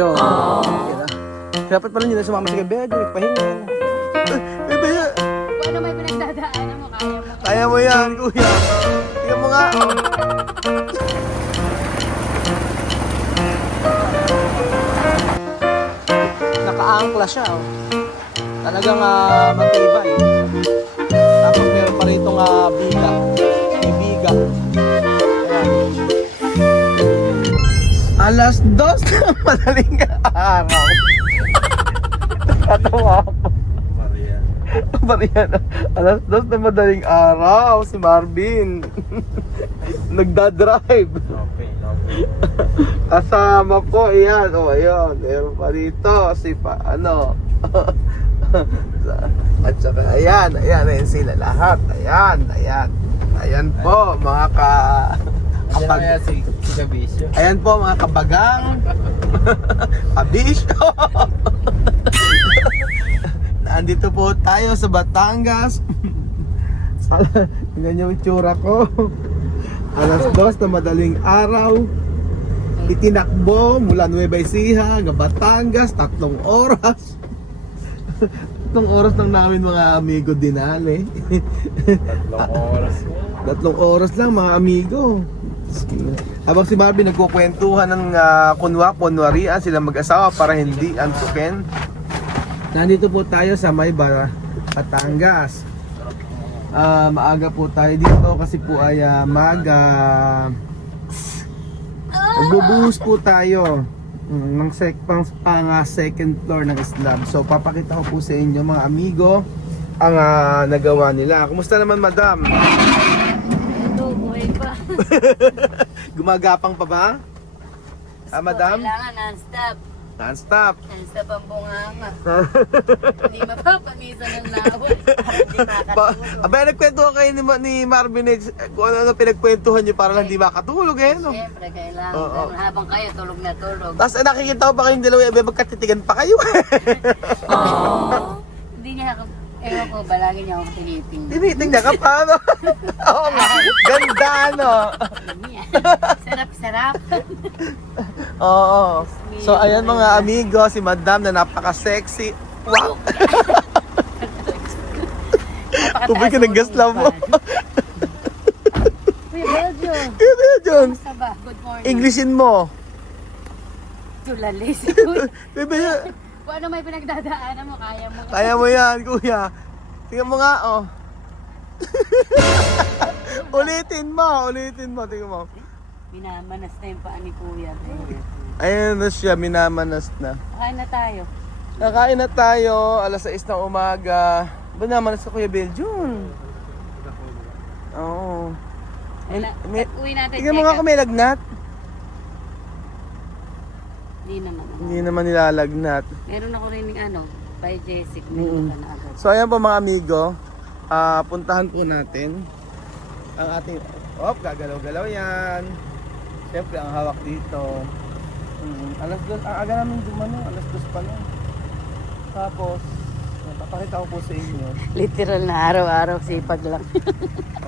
Belgium. Dapat pala nyo na sumama sa Belgium, nagpahingin. Bebe, Kung ano may pinagdadaanan mo, kaya mo. kaya mo yan, kuya. Tingnan mo nga, oh. Nakaangkla siya, oh. Talagang matibay. Tapos meron pa rito biga. May biga. Ayan. Alas 2 na madaling araw. Katawa ako. Mariana. Alas 2 na madaling araw. Si Marvin. Nagdadrive. Kasama po, ayan. O, ayun. Meron pa dito. Si at saka, ayan sila lahat. Ayan po, mga ayan po, mga kabagang. Kabisyo. Nandito po tayo sa Batangas. Tingnan yung itsura ko. Alas 2 na madaling araw. Itinakbo mula Nueva Ecija hanggang Batangas, 3 oras. 3 oras lang namin mga amigo dinali. 3 oras. 3 oras lang mga amigo. Habang si Marvin nagkukwentuhan ng kunwarian sila mag-asawa para hindi antukin. Nandito po tayo sa may Batangas. Maaga po tayo dito kasi po ay magbubuhos po tayo ng second floor ng slab. So papakita ko po sa inyo mga amigo ang nagawa nila. Kumusta naman, madam? Ito, buhay pa. Gumagapang pa ba? Madam? Kailangan non-stop. Non-stop. Non-stop ang bunganga. Hindi mapapanisan ng laway. Hindi makatulog. Abay, nagkwentuhan kayo ni Marvin kung ano pinagkwentuhan nyo para lang di makatulog eh, no? Siyempre, kailangan. Oo. Habang kayo, tulog na tulog. Tapos nakikita ko pa kayong dalawa, abay, magkatitigan pa kayo. Hindi niya ako, ewan ko ba, lagi niya ako tinitingnan. Tinitingnan ka pa, no? Oo nga, ganda, no? Sarap-sarap. Oo. So, ayan mga amigo, si madam na napaka-sexy. Wow! Tubig ka ng gaslam mo. Kuya Beljo. Kaya na dyan. Kamusta ba? Good morning. Englishin mo. Tulalis. Bebe, Kung ano may pinagdadaanan mo, kaya mo. kaya mo yan, kuya. Tingnan mo nga, oh. Ulitin mo. Tingnan mo. Minamanas na yung paa ni Kuya. Ayun na siya, minamanas na. Kain na tayo. Nakain na tayo, alas 6 ng umaga. Minamanas ka, Kuya Belgium. Oo. Uwi natin. Tingnan mo nga kung may lagnat. Hindi naman. Hindi naman nilalagnat. Meron ako rin ng by Jessic. Mm. Meron ka na agad. So ayan po mga amigo, puntahan po natin ang ating, gagalaw-galaw yan. Siyempre ang hawak dito. Alas 2, aga namin dumano, alas 2 pa lang. Tapos, papakita ko po sa inyo. Literal na araw-araw sipag lang.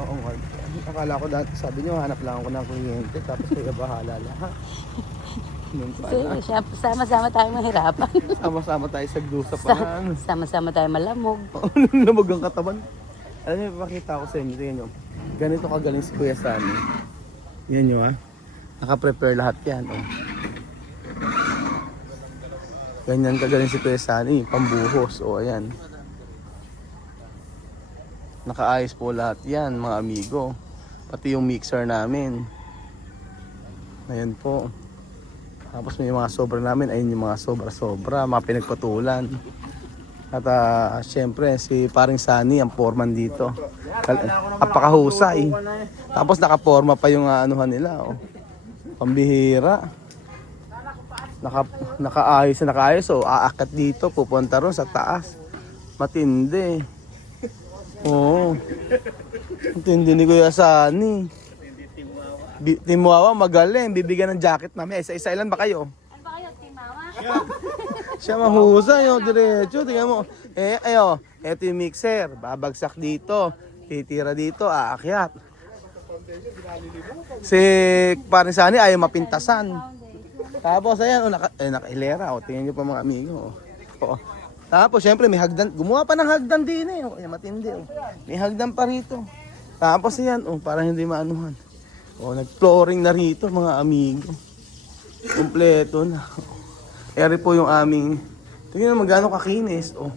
Oo nga. Akala ko dati, sabi niyo, hanap lang ako ng kuryente, tapos kayo bahala lahat. Nung pala. Sama-sama tayo mahirapan. Sama-sama tayo sa glusa pa lang. Sama-sama tayo malamog. Namog ang katawan. Alam niyo, ipapakita ko sa inyo. Tingnan nyo. Ganito kagaling si Kuya Sunny. Yan nyo ha. Naka-prepare lahat yan. Oh. Ganyan kagaling si Kuya Sunny. Pambuhos. O ayan. Nakaayos po lahat yan mga amigo. Pati yung mixer namin. Ayan po. Tapos may mga sobra namin. Ayun yung mga sobra-sobra. Mga pinagpatulan. At syempre si paring Sunny ang foreman dito. Napakahusay. Tapos nakaporma pa yung anuhan nila. Oh. Pambihira. Nakaayos na nakaayos. So aakat dito. Pupunta ron sa taas. Matindi. Oo. Matindi ni Kuya Sunny. Timuawa magaling. Bibigyan ng jacket namin. Isa-isa ilan ba kayo? Ano ba kayo, Timawa? Siya mahusay, oh, diretso. Tingnan mo. Eto yung mixer. Babagsak dito. Titira dito, aakyat. Si paring Sunny ayaw mapintasan. Tapos ayan, naka-hilera. O, tingnan nyo pa mga amigo. O. Tapos syempre may hagdan. Gumawa pa ng hagdan din eh. O, ayan, matindi. O. May hagdan pa rito. Tapos ayan, parang hindi maanuhan. O, nag-flooring na rito mga amigo. Kompleto na. Eri po yung aming, tingnan mo magano kakinis. O.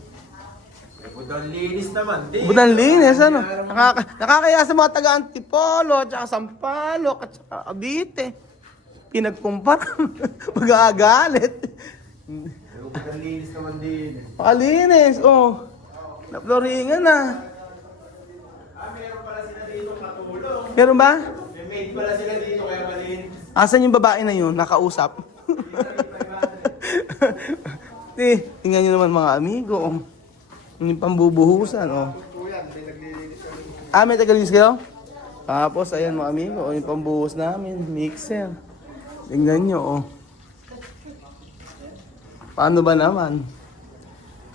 Budang linis naman. Budang linis, ano? Nakakaya sa mga taga-Antipolo, tsaka Sampaloc, at saka Cavite. Pinagkumpara. Mag-aagalit. Budang linis naman din. Pakalinis, oh. Naploringan na. Meron pala sila dito katulong. Meron ba? May maid pala sila dito kaya malinis. Asan yung babae na yun? Nakausap. Tingnan nyo naman mga amigo. Oh. Yung pambubuhusan, oh. May taglinis kayo? Tapos, ayan mga amigo, oh, yung pambuhos namin, mixer. Tingnan nyo, oh. Paano ba naman?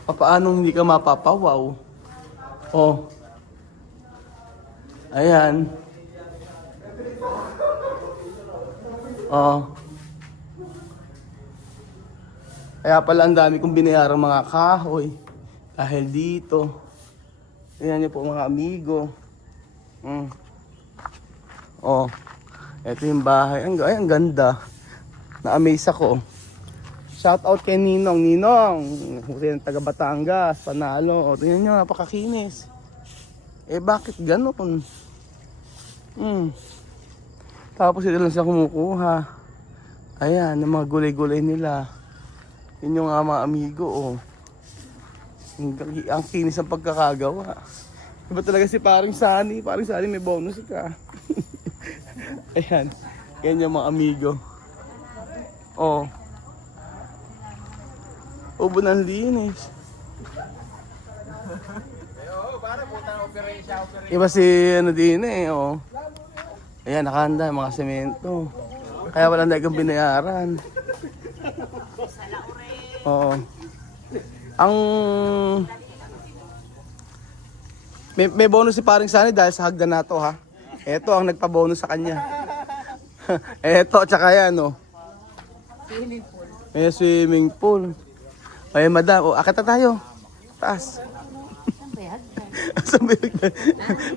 Paano hindi ka mapapawaw? Oh. Ayan. Oh. Kaya pala ang dami kong binayarang mga kahoy. Dahil dito. Ayan niyo po mga amigo. Oh. Ito yung bahay. Ang ganda. Na-amaze ako. Shout out kay Ninong. Ninong. Kasi taga Batangas. Panalo. O, tingnan nyo. Napakakinis. Bakit gano'n? Tapos ito lang siya kumukuha. Ayan. Yung mga gulay-gulay nila. Yun yung mga amigo. Oh. Ang kinis ang pagkakagawa. Iba talaga si Paring Sani. Paring Sani may bonus ka. Ayan. Yan yung mga amigo. Oh. Ubo ng linis. Iba si ano din eh. Oh. Ayan, nakahanda yung mga semento. Kaya wala na ikang binayaran. Oo. Ang may bonus si Paring Sani dahil sa hagdan na to, ha. Ito ang nagpa-bonus sa kanya. Ito tsaka yan, oh. Swimming pool. May swimming pool. Ay madam, akit na tayo. Taas. Saan ba yan? Saan ba yun?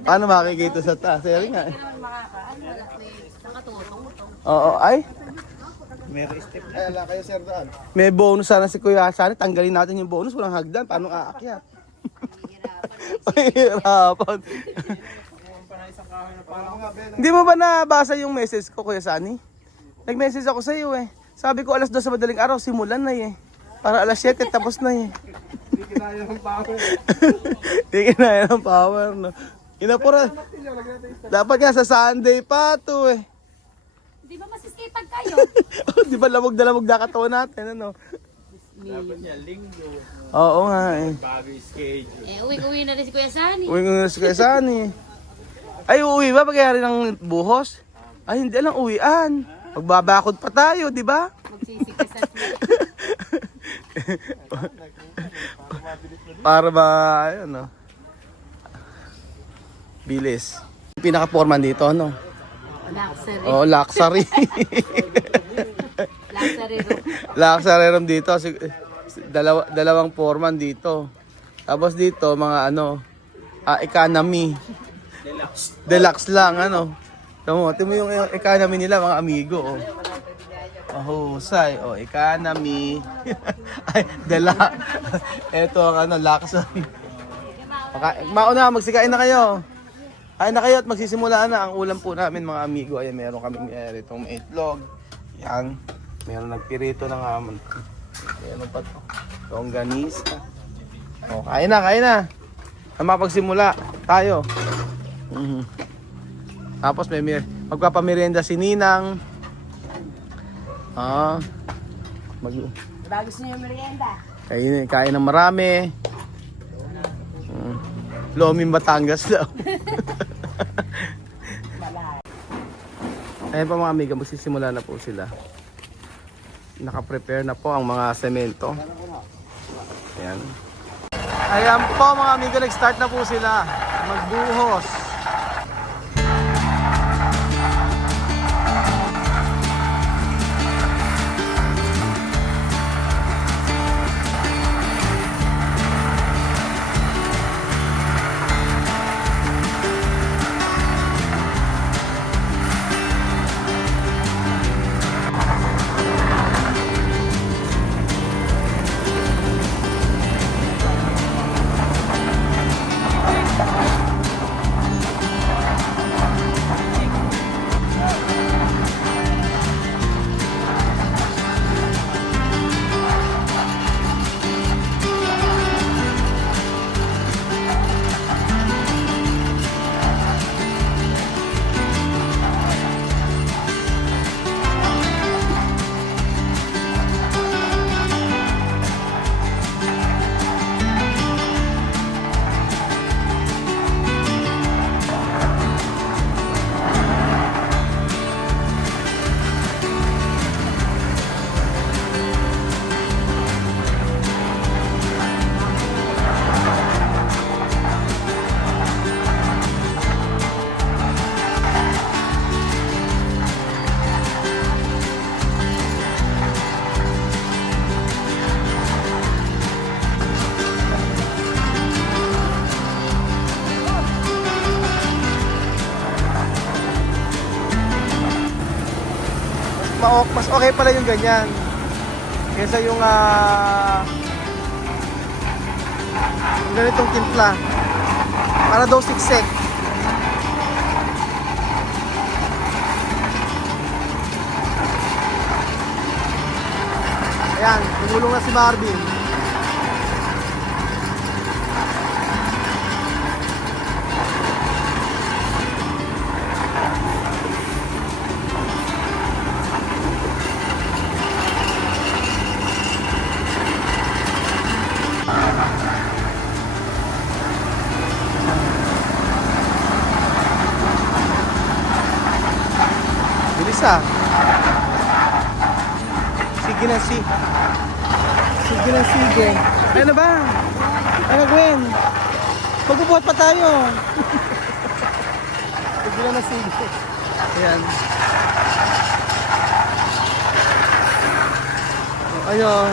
Paano makikita sa taas? Kaya nga. Hindi naman makakaan. Wala may nakatutong. Oo, ay. May step. Ay, ala kayo sir daan. May bonus sana si Kuya Sani. Tanggalin natin yung bonus. Walang hagdan. Paano aakyat? Mahirapan. Hindi mo ba nabasa yung message ko, Kuya Sani? Nag-message ako sa iyo eh. Sabi ko 2:00 sa madaling araw, simulan na eh. Para 7:00 tapos na eh. Hindi kinaya ng power. Hindi kinaya ng power, no? Inapura. Dapat nga sa Sunday pa to eh. Di ba masisipag kayo? Di ba lamog na katawan natin, ano? Dapat niya linggo. Oo nga eh. Bagay schedule. Uwi na rin si Kuya Sani. Uwi ko na si Kuya Sani. Ay, uuwi ba? Pagyari ng buhos? Ay, hindi lang uwian. Magbabakod pa tayo, di ba? Magsisikisan mo. Para ba, ayun, no? Bilis. Pinaka-foreman dito, no? Luxury. Oh, luxury. Luxury room. Luxury room dito. Dalawang foreman dito. Tapos dito, mga ano, economy. Deluxe lang, ano. Tamo mo yung economy nila, mga amigo, oh. Mahusay, oh, economy. Ay, deluxe. Ito ang ano, luxury. Mauna, magsikain na kayo. Ay na kayo at magsisimula na ang ulam po namin mga amigo. Ayan, meron kaming itong itlog. Yan. Meron nagpirito ng hamon. Meron pa to. Longganisa. O, kain na, kain na. Ang mapagsimula tayo. Tapos may magpapamerienda si Ninang. Bago niyo merienda. Kain ng marami. Loming Batangas daw. Ayan pa mga amiga, magsisimula na po sila. Naka-prepare na po ang mga semento. Ayan. Ayan po mga amiga, nag-start na po sila magbuhos. mas okay pala yung ganyan. Kesa yung ganitong timpla. Para daw siksik. Ayan, tumulong na si Marvin. Bilis ah. Sige na, sige. Sige na, sige. Ano ba? Ano, Gwen? Magbubuhat pa tayo. Sige na, sige. Ayan. Ayun.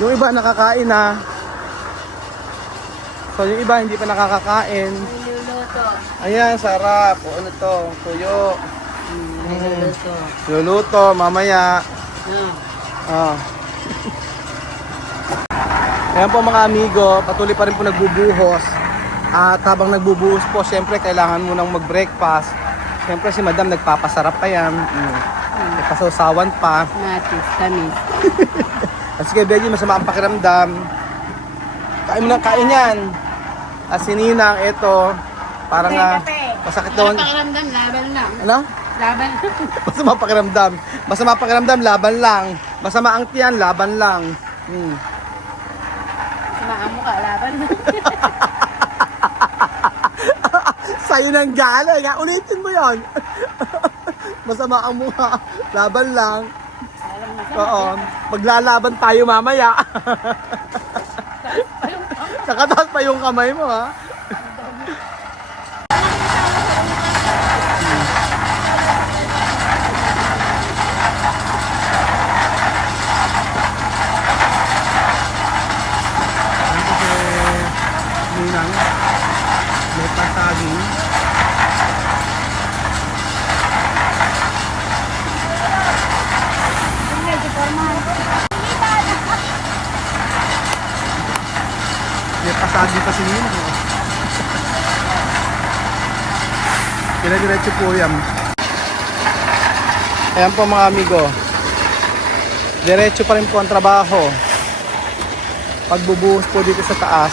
Yung iba nakakain na. So yung iba hindi pa nakakakain. Niluluto. Ayan, sarap. O ano to? Tuyo. Niluluto. Luluto, mamaya. No. Ah. Ayan po mga amigo, patuloy pa rin po nagbubuhos. At habang nagbubuhos po, syempre kailangan mo nang mag-breakfast. Syempre si madam nagpapasarap pa yan. Nagpasawsawan pa. Natis, tamis. At sige, Benji, masama ang pakiramdam. Kain mo na, kain yan. At si Ninang, ito, parang masakit doon. Pakiramdam, laban lang. Ano? Laban lang. Masama ang pakiramdam. Masama ang pakiramdam, laban lang. Masama ang tiyan, laban lang. Sama ang mukha, laban lang. Sa'yo nang galing. Ulitin mo yon. Masama ang mukha, laban lang. Alam na sa Oo. Maglalaban tayo mamaya. Nakataas pa yung kamay mo, ha? Ninang, may pasaging. May pasaging pa si Ninang. Dire-diretso po yan. Ayan po mga amigo. Diretso pa rin po ang trabaho. Pagbubuhos po dito sa taas.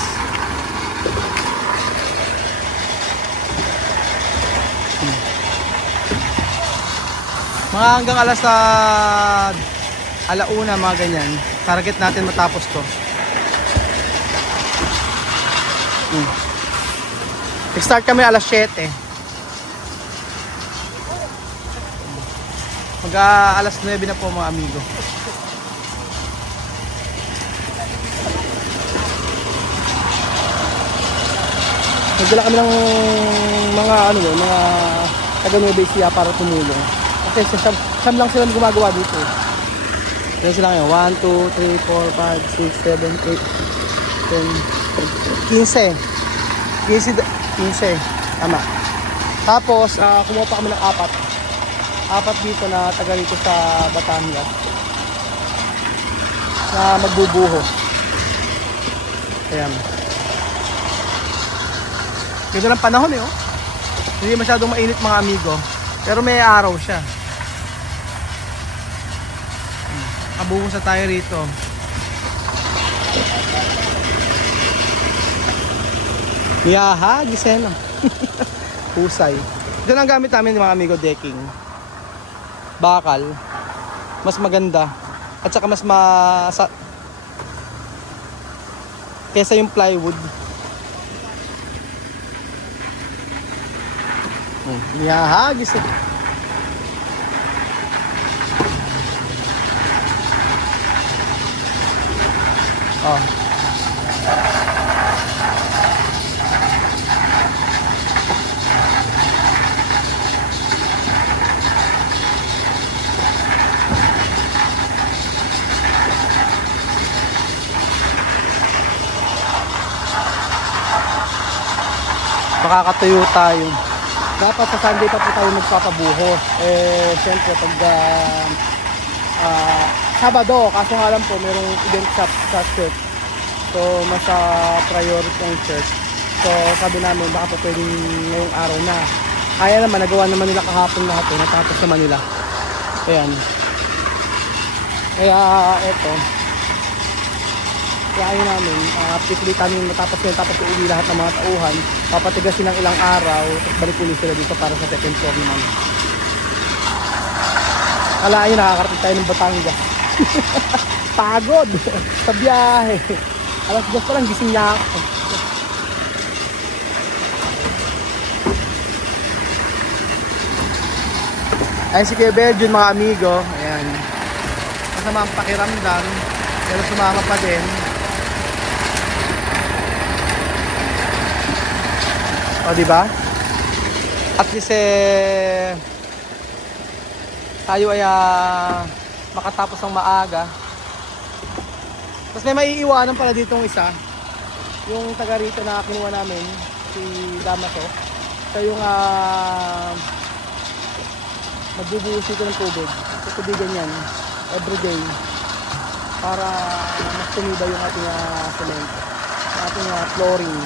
Mga hanggang alauna mga ganyan. Target natin matapos to. Start kami alas 7. Alas 9 na po mga amigo. Nagdala kami ng mga taga Nueva Ecija para tumulong. Kasi siyam lang sila gumagawa dito. Yan sila ngayon. 1, 2, 3, 4, 5, 6, 7, 8, 10, 15. 15. Tama. Tapos, kumuha pa kami ng apat dito na taga rito sa Batangas na magbubuho. Ayan. Ganda ng panahon eh, oh. Hindi masyadong mainit mga amigo. Pero may araw siya. Kabuhos na tayo rito. Yaha, gisena. Husay. Ito ang gamit namin mga amigo, decking. Bakal. Mas maganda. At saka mas kesa yung plywood. Yaha, gisena. Oh. Makakatuyo tayo. dapat sa Sunday pa po tayo magpapabuhos. Eh, siyempre pag Sabado, kaso nga lang po, merong event sa church. So, mas priority ng church. So, sabi namin, baka po pwedeng ngayong araw na. Kaya naman, nagawa naman nila kahapon lahat eh. Natapos naman nila. Ayan. Kaya, eto. Kaya yun namin, pipilitan yung matapos yun, tapos uuwi lahat ng mga tauhan. Papatigasin ng ilang araw, tapos balik ulit sila dito para sa second floor naman. Kalahin, nakakarating tayo ng Batangas. Pagod sa biyahe. Alas 2 pa lang, gising niya ako. Ayun si Kuya Belgian, mga amigo. Ayan. Masama ang pakiramdam. Pero sumama pa din. O, diba? At least tayo ay makatapos ng maaga. Tapos may maiiwanan pala ditong isa. Yung taga rito na kinuha namin, si Damaso. So yung magbubuhos dito ng tubig. Tutubigan yan everyday para mas tumiba yung ating cement, ating flooring.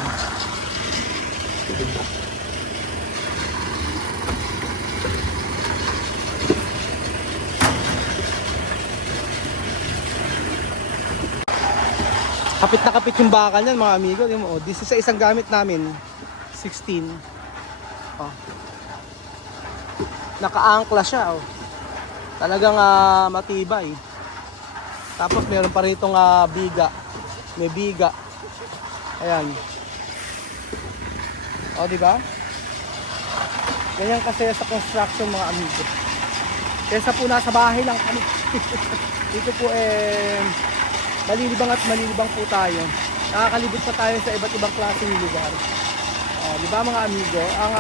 Kapit na kapit yung bakal niyan, mga amigo. Oh, this is sa isang gamit namin, 16. Oh. Nakaangkla siya. Oh. Talagang matibay. Tapos meron pa rito biga. May biga. Ayan. O, diba? Ganyan kasi sa construction, mga amigo. Kesa po nasa bahay lang kami. Dito po malilibang at malilibang po tayo. Nakakalibot pa tayo sa iba't ibang klaseng lugar. Di ba, mga amigo? Ang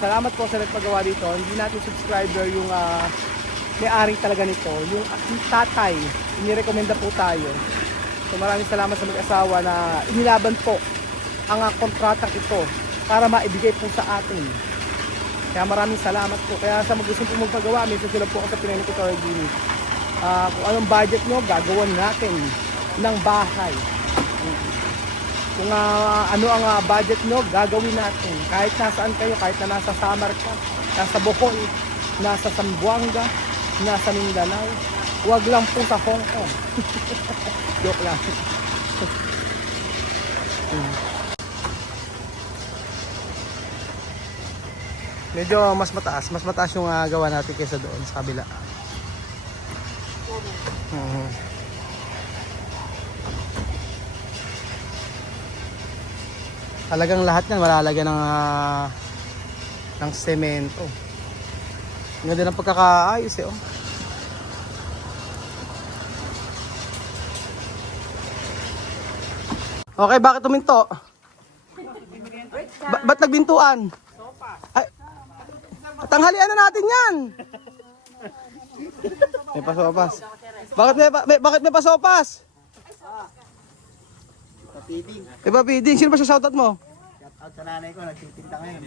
salamat po sa nagpagawa dito. Hindi natin subscriber yung may-ari talaga nito. Yung tatay, inirekomenda po tayo. So maraming salamat sa mag-asawa na inilaban po ang kontratang ito para maibigay po sa atin. Kaya maraming salamat po. Kaya sa mag-gusto po magpagawa, may susunod po ako sa Pinay Tutorial Gini. Kung anong budget nyo, gagawin natin ng bahay. Kung ano ang budget nyo, gagawin natin. Kahit nasaan kayo, kahit na nasa Samar ka, nasa Bohol, nasa Zamboanga, nasa Mindanao, huwag lang po sa Hong Kong. Joke lang. Medyo mas mataas yung gawa natin kaysa doon sa kabila. Talagang lahat yan malalagyan ng semento. Ang ganda ng pagkakaayos oh. Okay, bakit tuminto? Ba't nagbintuan? Ay, tanghalian na natin yan. May pasopas. Bakit may pasopas? Papiting. Papiding, sino ba sa shoutout mo? Shoutout sa nanay ko, nagtitinda ngayon.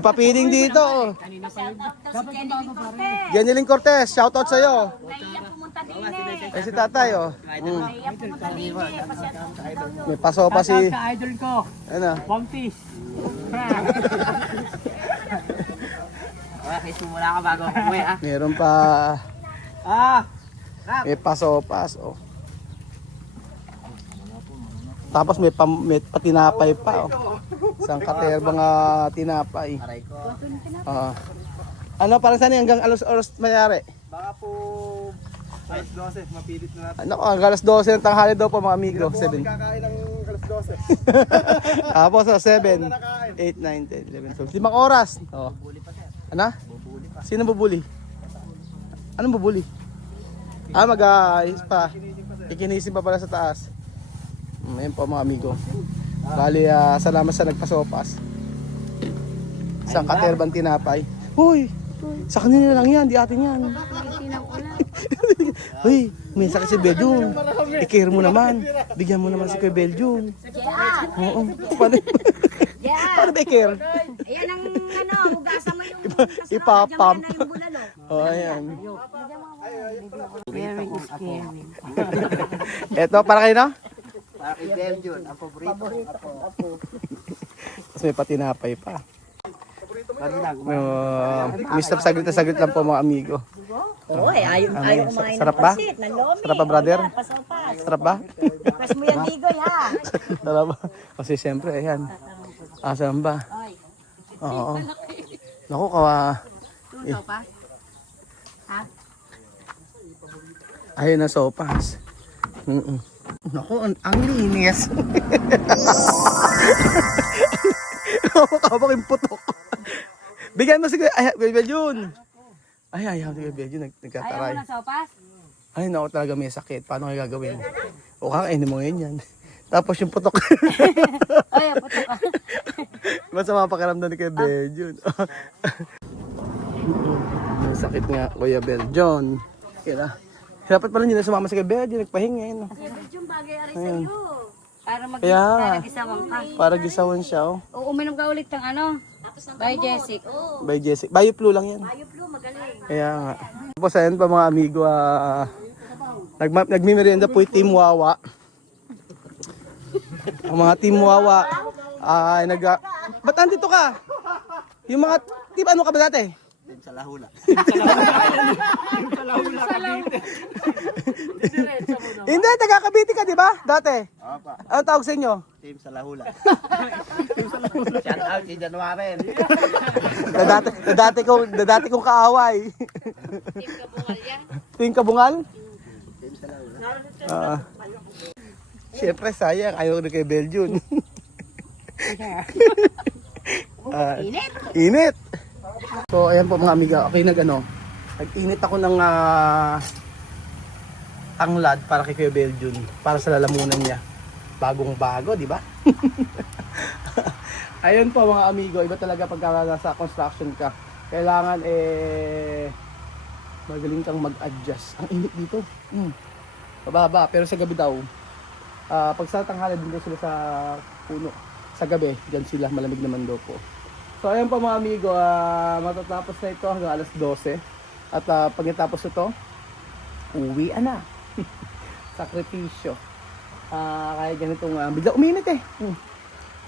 Papiding dito. Janeline Cortez, shoutout sa'yo. Naiya pumunta din Si tatay Naiya pumunta din May pasopas si... Sa idol ko, Ano? One Piece. Okay, sumula ka bago umuwi ha. Meron pa... May pasopas oh. Tapos may patinapay pa oh. Isang katerbang tinapay. Aray ko. Ano, parang saan hanggang alas mayari? Baka po 12, mapilit na natin. Ano, hanggang alas 12 ng tanghali daw po, mga amigo. 7. Kakain ng alas 12. Tapos 7, 8, 9, 10, 11, 12. 5 oras. Oh. Ano? Sino bubuli? Anong bubuli? Mag-aayos pa. Ikinisin pa pala sa taas. Ayun po, mga amigo. Bali, salamat sa nagpasopas. Isang katerbang tinapay. Huy! Sa kanila lang yan, di atin yan. Huy, may sakit si Belgium. I-care mo naman. Bigyan mo naman si Kuya Belgium. Oo. Paano? Yeah. Paano ba i-care? Ayan ang ano, hugasan mo yung Ipapump. na yung bulalo. Oh, ayan. Caring is caring. Eto, para kayo na? Para kay Belgian, ang paborito. Tapos may patinapay pa. Ano lang, Mr. Saglit na saglit lang po mga amigo. Oo, ayaw kumain Sarap ng ba? pasit, ng lomi. Sarap ba, brother? Pasopas. Sarap ba? Pas mo yan, Digoy, ha? Sarap ba? Kasi siyempre, ayan. Asan ba? Ay, Oo. Naku, kawa. tusaw pa? Ha? Ayun na sopas. Naku, ang linis. Kabak yung putok. Bigyan mo si Belgian. Ay, ayaw si Belgian. Ayaw mo Nagkataray. ng sopas? Ay, naku talaga may sakit. Paano kayo gagawin? O kakainin mo ngayon yan. Tapos yung putok. Ay, puto ka. Masama pakiramdam ni Kuya Belgian. May sakit nga, Kuya Belgian. Kaya dapat pala hindi na sumama si Kuya Belgian. Nagpahinga yun. Yung bagay aray sa'yo. Para Kaya, mag-isawang ka. para gisawan siya. Oh. O, uminom ka ulit ng ano? By Jessic. By Jessic. Bio-flu lang yan. Ayop lo, magaling. Kaya nga. Tapos ayun pa mga amigo, nagmimerienda po yung Team Wawa. Ang mga Team Wawa, ba't andito ka? Yung mga, team ano ka ba dati? Team sa lahula. Hindi, taga Cavite ka, di ba? Dati. Opa, Ano tawag sa inyo? team sa lahula. Shout out si January. Dati kong kaaway. Team Kabungal yan. Team Kabungal? Team sa lahula. Siyempre, sayang. Ayaw na kay Belgian. Init. Init! So, ayan po mga amiga. Okay, nag-init ako ng tanglad para kay Kuya Belgian. Para sa lalamunan niya. Bagong bago, di ba? Ayun po mga amigo. Iba talaga pagka nasa construction ka. Kailangan magaling kang mag-adjust. Ang init dito. Mababa. Pero sa gabi daw, pag sa tanghali din daw sila sa puno. Sa gabi, dyan sila. Malamig naman daw po. So ayun po mga amigo, matatapos na ito hanggang alas 12. At pag natapos ito, uwi na. Sakripisyo. Kaya ganitong bigla uminit eh.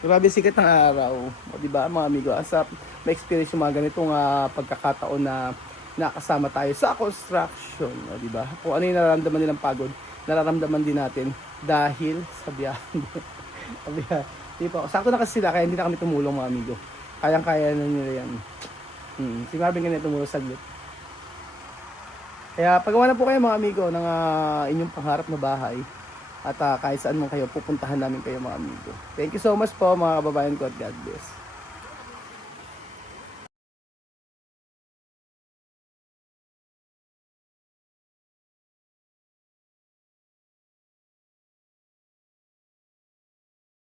Grabe sikat ng araw. O diba mga amigo, asap ma-experience yung mga ganitong pagkakataon na nakasama tayo sa construction. O diba? Kung ano yung nararamdaman nilang pagod, nararamdaman din natin dahil sa biyahe. Diba? Sakto na kasi sila kaya hindi na kami tumulong mga amigo. Kayang-kaya na nila yan. Si Marvin ganito tumulong saglit. Kaya pagawa na po kayo mga amigo ng inyong pangarap na bahay. At kahit saan man kayo, pupuntahan namin kayo mga amigo. Thank you so much po mga kababayan ko at God bless.